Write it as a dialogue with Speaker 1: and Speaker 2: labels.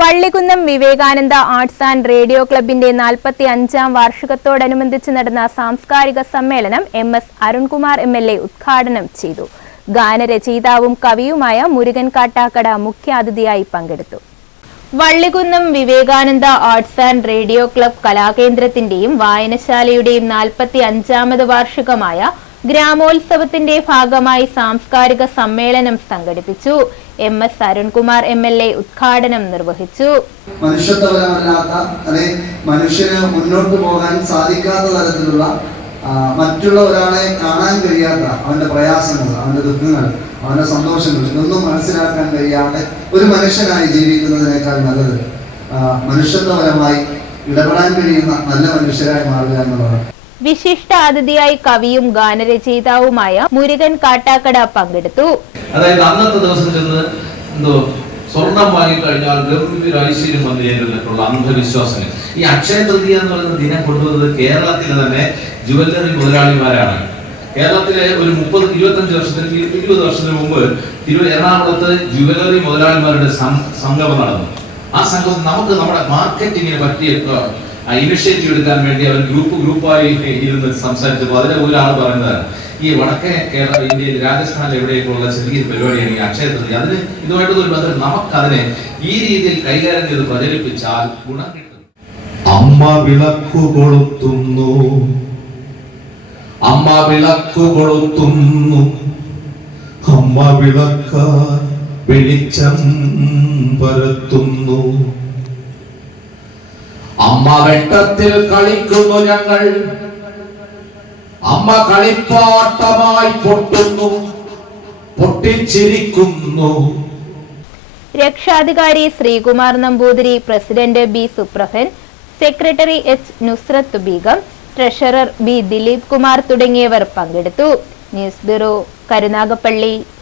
Speaker 1: Vallikunnam Vivekananda arts and radio ക്ലബിന്റെ നാൽപ്പത്തി അഞ്ചാം വാർഷികത്തോടനുബന്ധിച്ച് നടന്ന സാംസ്കാരിക സമ്മേളനം M S Arunkumar M L A ഉദ്ഘാടനം ചെയ്തു. ഗാനരചയിതാവും കവിയുമായ മുരുകൻ കാട്ടാക്കട മുഖ്യാതിഥിയായി പങ്കെടുത്തു. Vallikunnam Vivekananda arts and radio club കലാകേന്ദ്രത്തിന്റെയും വായനശാലയുടെയും നാൽപ്പത്തി അഞ്ചാമത് വാർഷികമായ ഗ്രാമോത്സവത്തിന്റെ ഭാഗമായി സാംസ്കാരിക സമ്മേളനം സംഘടിപ്പിച്ചു. M S Arunkumar M L A ഉദ്ഘാടനം നിർവഹിച്ചു.
Speaker 2: മനുഷ്യന് മുന്നോട്ട് പോകാൻ സാധിക്കാത്ത തരത്തിലുള്ള മറ്റുള്ള ഒരാളെ കാണാൻ കഴിയാത്ത അവന്റെ പ്രയാസങ്ങൾ അവന്റെ ദുഃഖങ്ങൾ അവന്റെ സന്തോഷങ്ങൾ ഇതൊന്നും മനസ്സിലാക്കാൻ കഴിയാതെ ഒരു മനുഷ്യനായി ജീവിക്കുന്നതിനേക്കാൾ നല്ലത് മനുഷ്യത്വപരമായി ഇടപെടാൻ കഴിയുന്ന നല്ല മനുഷ്യരായി മാറുക എന്നുള്ളതാണ്.
Speaker 1: വിശിഷ്ട അതിഥിയായി കവിയും ഗാനരചയിതാവുമായ മുരുകൻ കാട്ടാക്കട പങ്കെടുത്തു.
Speaker 3: അതായത് അന്നത്തെ ദിവസം ചെന്ന് എന്തോ സ്വർണം വാങ്ങിക്കഴിഞ്ഞാൽ ഗംഭീര ഐശ്വര്യം വന്നു ചേരുന്നിട്ടുള്ള അന്ധവിശ്വാസങ്ങൾ ഈ അക്ഷയ തൃതീയ എന്ന് പറയുന്ന ദിനം കൊണ്ടുവന്നത് കേരളത്തിലെ തന്നെ ജുവല്ലറി മുതലാളിമാരാണ്. കേരളത്തിലെ ഒരു മുപ്പത് ഇരുപത്തഞ്ച് വർഷത്തിന് ഇരു- ഇരുപത് വർഷത്തിന് മുമ്പ് തിരു എറണാകുളത്ത് ജുവല്ലറി മുതലാളിമാരുടെ സംഗമം നടന്നു. ആ സംഘം നമുക്ക് നമ്മുടെ മാർക്കറ്റിങ്ങിന് പറ്റിയ ഇനിഷ്യേറ്റീവ് എടുക്കാൻ വേണ്ടി അവർ ഗ്രൂപ്പ് ഗ്രൂപ്പായി ഇരുന്ന് സംസാരിച്ചപ്പോൾ അതിലെ ഒരാൾ പറയുന്നത് ഈ വടക്കേ കേരള ഇന്ത്യയിൽ രാജസ്ഥാനിൽ എവിടെയൊക്കെയുള്ള ചെറിയ പരിപാടിയാണ് ഈ അക്ഷയ തൃതീയ. അതിന് ഇതുമായിട്ടുള്ള ഒരു ബന്ധം നമുക്കതിനെ ഈ രീതിയിൽ കൈകാര്യം ചെയ്ത് പ്രചരിപ്പിച്ചാൽ ഗുണം
Speaker 4: അമ്മ വിളക്കു കൊളുത്തുന്നു. അമ്മ വിളക്കു കൊളുത്തുന്നു. അമ്മ വിളക്ക വെളിച്ചം പരത്തുന്നു. അമ്മ വെട്ടത്തിൽ കളിക്കുന്നു ഞങ്ങൾ. അമ്മ കളിപ്പാട്ടമായി പൊട്ടുന്നു പൊട്ടിച്ചിരിക്കുന്നു.
Speaker 1: രക്ഷാധികാരി Sreekumar Namboothiri president B Suprabhan secretary H Nusrath Beegum treasurer B Dileep Kumar തുടങ്ങിയവർ പങ്കെടുത്തു. News bureau Karunagappally.